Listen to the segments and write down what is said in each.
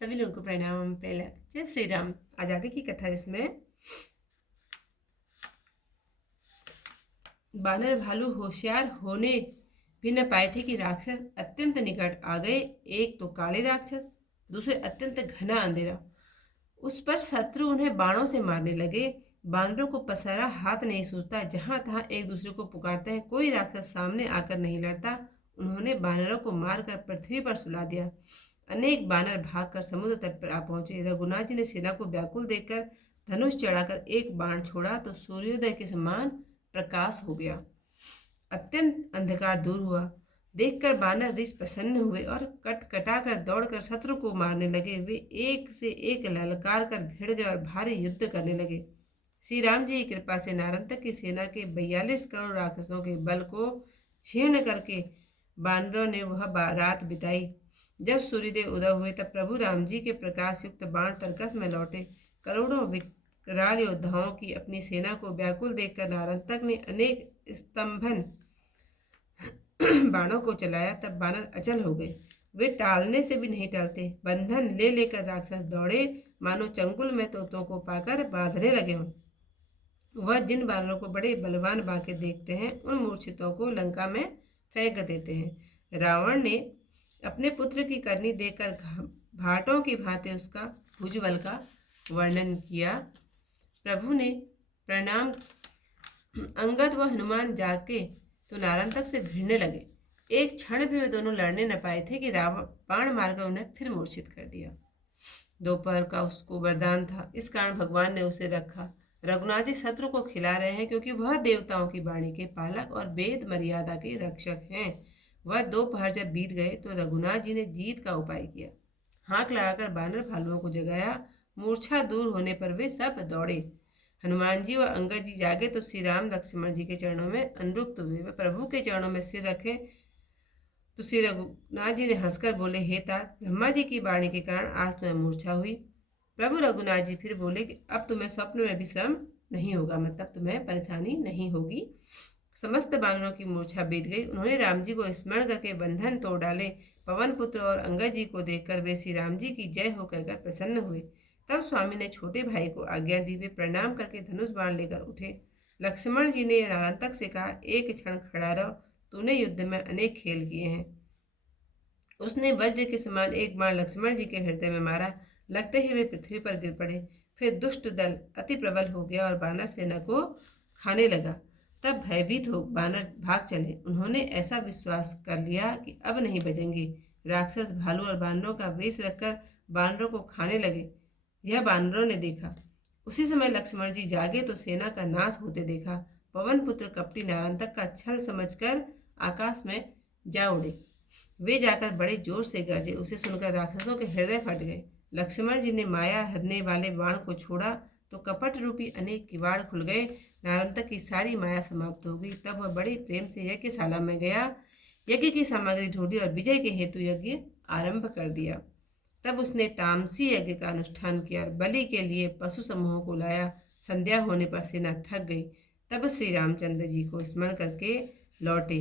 सभी लोगों को प्रणाम। पहले जय श्री राम। आज आगे की कथा जिसमें बानर भालू होशियार होने भी न पाए थे कि राक्षस अत्यंत निकट आ गए। एक तो काले राक्षस, दूसरे अत्यंत घना अंधेरा। उस पर शत्रु उन्हें बाणों से मारने लगे। बानरों को पसारा हाथ नहीं सूझता, जहां तहां एक दूसरे को पुकारते हैं। कोई राक्षस सामने आकर नहीं लड़ता। उन्होंने बानरों को मारकर पृथ्वी पर सुला दिया। अनेक बानर भागकर समुद्र तट पर आ पहुंचे। रघुनाथ जी ने सेना को व्याकुल देखकर धनुष चढ़ाकर एक बाण छोड़ा तो सूर्योदय के समान प्रकाश हो गया। अत्यंत अंधकार दूर हुआ। देखकर बानर ऋषि प्रसन्न हुए और कटकटाकर दौड़कर शत्रु को मारने लगे। वे एक से एक ललकार कर भिड़ गए और भारी युद्ध करने लगे। श्री राम जी की कृपा से नारंतक की सेना के 42 करोड़ राक्षसों के बल को छीर्ण करके बानरों ने वह रात बिताई। जब सूर्यदेव उदय हुए तब प्रभु राम जी के प्रकाश युक्त बाण तरकस में लौटे। करोड़ों विकराल योद्धाओं की अपनी सेना को व्याकुल देखकर नारंतक ने अनेक स्तंभन बाणों को चलाया। तब बानर अचल हो गए। वे टालने से भी नहीं टालते। बंधन ले लेकर राक्षस दौड़े, मानो चंगुल में तोतों को पाकर बांधने लगे हों। वह जिन बानरों को बड़े बलवान बांके देखते हैं, उन मूर्छितों को लंका में फेंक देते हैं। रावण ने अपने पुत्र की करनी देखकर भाटों की भांति उसका भुजबल का वर्णन किया। प्रभु ने प्रणाम अंगद व हनुमान जाके तो नारंतक से भिड़ने लगे। एक क्षण भी वे दोनों लड़ने न पाए थे कि रावण बाण मारकर उन्हें फिर मूर्छित कर दिया। दोपहर का उसको वरदान था, इस कारण भगवान ने उसे रखा। रघुनाथ जी शत्रु को खिला रहे हैं, क्योंकि वह देवताओं की वाणी के पालक और वेद मर्यादा के रक्षक हैं। वह दोपहर जब बीत गए तो रघुनाथ जी ने जीत का उपाय किया। हाँक लगाकर बानर भालुओं को जगाया। मूर्छा दूर होने पर वे सब दौड़े। हनुमान जी व अंगद जी जागे तो श्री राम लक्ष्मण जी के चरणों में अनुरक्त हुए। वे प्रभु के चरणों में सिर रखे तो श्री रघुनाथ जी ने हंसकर बोले, हे तात, ब्रह्मा जी की वाणी के कारण आज तुम्हें मूर्छा हुई। प्रभु रघुनाथ जी फिर बोले कि अब तुम्हें स्वप्न में भी श्रम नहीं होगा, मतलब तुम्हें परेशानी नहीं होगी। समस्त बानरों की मूर्छा बीत गई। उन्होंने राम जी को स्मरण करके बंधन तोड़ डाले। पवन पुत्र और अंगद जी को देखकर वे श्री राम जी की जय हो कहकर प्रसन्न हुए। तब स्वामी ने छोटे भाई को आज्ञा दी। वे प्रणाम करके धनुष बाण लेकर उठे। लक्ष्मण जी ने नारंतक से कहा, एक क्षण खड़ा रहो, तूने युद्ध में अनेक खेल किए हैं। उसने वज्र के समान एक बाण लक्ष्मण जी के हृदय में मारा। लगते ही वे पृथ्वी पर गिर पड़े। फिर दुष्ट दल अति प्रबल हो गया और बानर सेना को खाने लगा। तब भयभीत हो बानर भाग चले। उन्होंने ऐसा विश्वास कर लिया कि अब नहीं बचेंगे। राक्षस भालू और बानरों का वेश रखकर बानरों को खाने लगे। यह बानरों ने देखा। उसी समय लक्ष्मण जी जागे तो सेना का नाश होते देखा। पवन पुत्र कपटी नारंतक का छल समझकर आकाश में जा उड़े। वे जाकर बड़े जोर से गरजे। उसे सुनकर राक्षसों के हृदय फट गए। लक्ष्मण जी ने माया हरने वाले बाण को छोड़ा तो कपट रूपी अनेक किवाड़ खुल गए। नारंतक की सारी माया समाप्त हो गई। तब वह बड़े प्रेम से यज्ञशाला में गया, यज्ञ की सामग्री ढूंढी और विजय के हेतु यज्ञ आरंभ कर दिया। तब उसने तामसी यज्ञ का अनुष्ठान किया और बलि के लिए पशु समूहों को लाया। संध्या होने पर सेना थक गई। तब श्री रामचंद्र जी को स्मरण करके लौटे।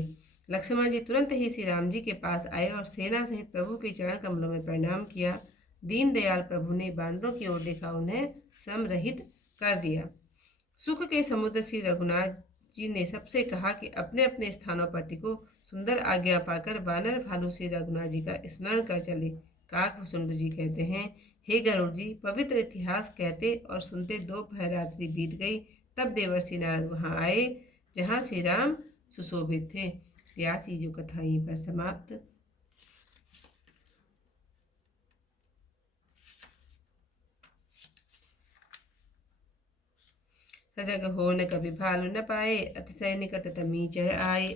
लक्ष्मण जी तुरंत ही श्री राम जी के पास आए और सेना सहित प्रभु के चरण कमलों में प्रणाम किया। दीनदयाल प्रभु ने बानरों की ओर देखा, उन्हें श्रम रहित कर दिया। सुख के समुद्र श्री रघुनाथ जी ने सबसे कहा कि अपने अपने स्थानों पर टिको। सुंदर आज्ञा पाकर बानर भालू श्री रघुनाथ जी का स्मरण कर चले। काकभूषुंड जी कहते हैं, हे गरुड़ जी, पवित्र इतिहास कहते और सुनते दोपहर रात्रि बीत गई। तब देवर्षि नारद वहां आए जहां श्री राम सुशोभित थे। प्यासी जो कथा यहीं पर समाप्त। सजग हो न कभी भालू न पाए, अतिशय निकट तमीचर आए।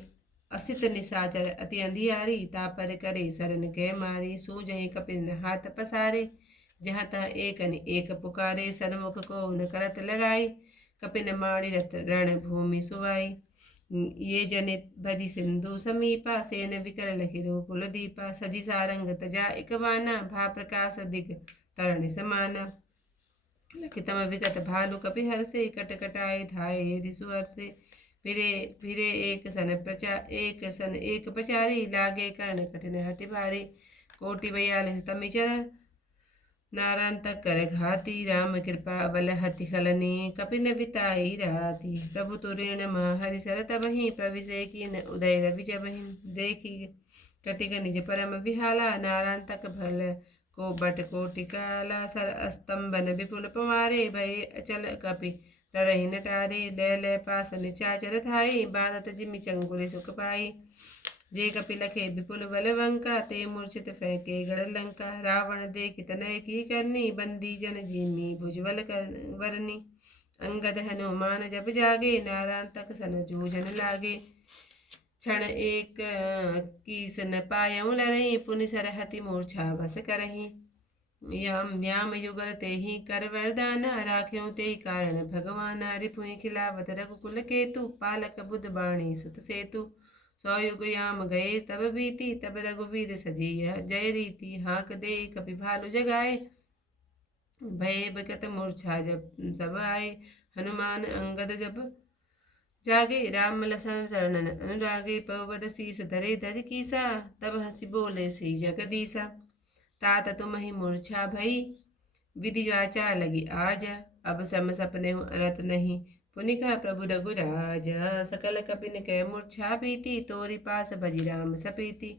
असित निशाचर अति अंधियारी, तापर करे शरण गए मारी। सूझहि कपिन हाथ पसारे, जहाँ तह एक न एक पुकारे। सन्मुख को न करत लड़ाई, कपिन मारी रत रण भूमि सुवाई। ये जनित भजि सिंधु समीपा, सेन विकल हिरो कुल दीपा। सजी सारंग तजा इकवाना, भा प्रकाश दिग तरण समाना। लखितम विगत भालू कपि हर से, कट कटाए धाये रिसुअर से। फिरे फिरे एक सन एक पचारी, लागे कर्ण कठिन हटि भारी। कोटि 42 तमिचर नारायण तक कर घाती राम कृपा बल हति खलनी कपिन बिताई राती प्रभु तुरीन हरि सरत बही प्रविशे की न उदय रवि जबहि देखी कटिक निज परम विहाला नारायण तक भल को बट को टिकाला सर अस्तंभन विपुल पवारे भय अचल कपि तरहि नटारे ले पास निचाचर थाई बादत जिमि चंगुल सुख पाई जे कपि लखे विपुल बलवंका ते मूर्छित फेंके गढ़ लंका रावण देख तनय की करनी बंदी जन जिमी भुजबल वरनी अंगद हनुमान जब जागे नारायण तक सन जूझन लागे क्षण एक कीस न पायऊ लरही पुनि सरहति मूर्छा बस करही याम याम युगल ते ही कर वरदाना राख्यो ते कारण भगवान रिपुहि खिलावत रघुकुल केतु पालक बुध बाणी सुत सेतु सौ युग याम गए तब बीती तब रघुवीर सजिया जय रीति हाँक दे कपि भालु जगाए भय बकत मूर्छा जब सब आए हनुमान अंगद जब जागे राम लसन शरणन अनुरागे पवद शीस धरे धर कीसा तब हंसी बोले श्री जगदीसा तात तुम ही मूर्छा भई विधि वाचा लगी आज अब सम सपने अनत नहीं पुनिका प्रभु रघुराज सकल कपिन कै मूर्छा पीति तोरि पास भजी राम सपीति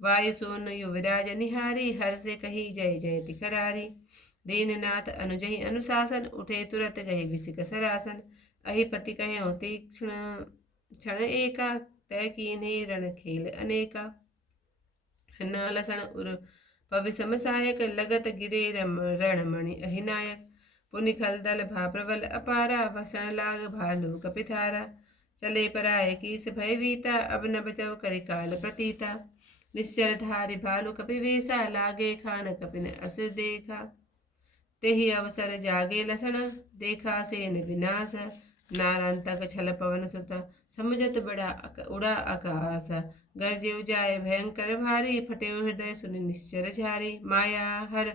वायु सोन युवराज निहारी हर से कही जय जय तिखरारी दीननाथ अनुजहि अनुशासन उठे तुरत गए विसिक सरासन अहिपति कहे तीक्ष्ण क्षण एका तय कीन्हे रण खेल अनेका हन्ना लसन उर पवि समसायक लगत गिरे रणमणि अहिनायक पुनि खल दल भा प्रबल अपारा भसन लाग भालू कपिथारा चले पराए कीस भय बीता अब न बचव करि काल प्रतीता निश्चर धारि भालू कपि वेसा लागे खान कपिन अस देखा तेहि अवसर जागे लसन देखा सेन विनाश नारायण तक छल पवन सुत समुझत बड़ा उड़ा आकाश गरजे उजाए भयंकर भारी फटे हृदय सुनि निश्चर झारी माया हर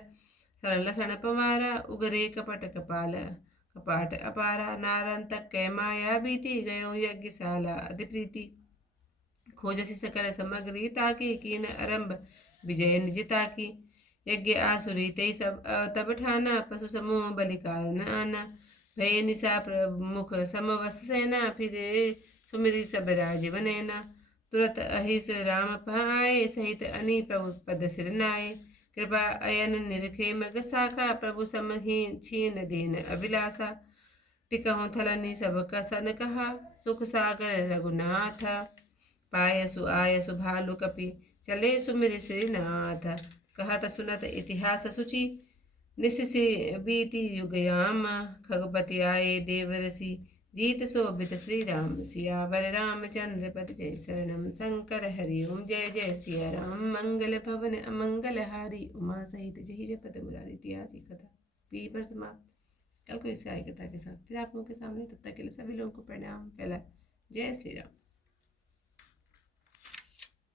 सरल सन पवारा उगरे कपट कपाल कपाट अपारा नारायण तक कै माया बीती गयो यज्ञशाला अति प्रीति खोजसी सकल समग्री ताकी कीन आरंभ विजय निज ताकी यज्ञ आसुरी तई सब तब ठाना पशु समूह बलिकाल आना भय निशा मुख समवस सेना फिर सुमिरी सब राज बनेना तुरत अहिस राम पाए सहित अनि प्रभु पद सिर नाये कृपा अयन निरखे मग साखा प्रभु सम ही छीन दीन अभिलाषा टिकहु थलनी सब कसन कहा सुख सागर रघुनाथ पायसु आयसु भालु कपि चले सुमिर श्रीनाथ कहत सुनत इतिहास सुचि निशिसि बीति युगयाम खगपति आए देवरसी जीत शोभित श्री राम सियावर रामचंद्र पद जय शरणम शंकर हरि ओम जय जय सिया राम मंगल भवन अमंगल हारी उमा सहित जय जपत मुरारी इतिहास कथा पी पर समाप्त। कल को इस कथा के साथ फिर आप लोगों के सामने, तब तक के लिए सभी लोगों को प्रणाम। पहला जय श्री राम।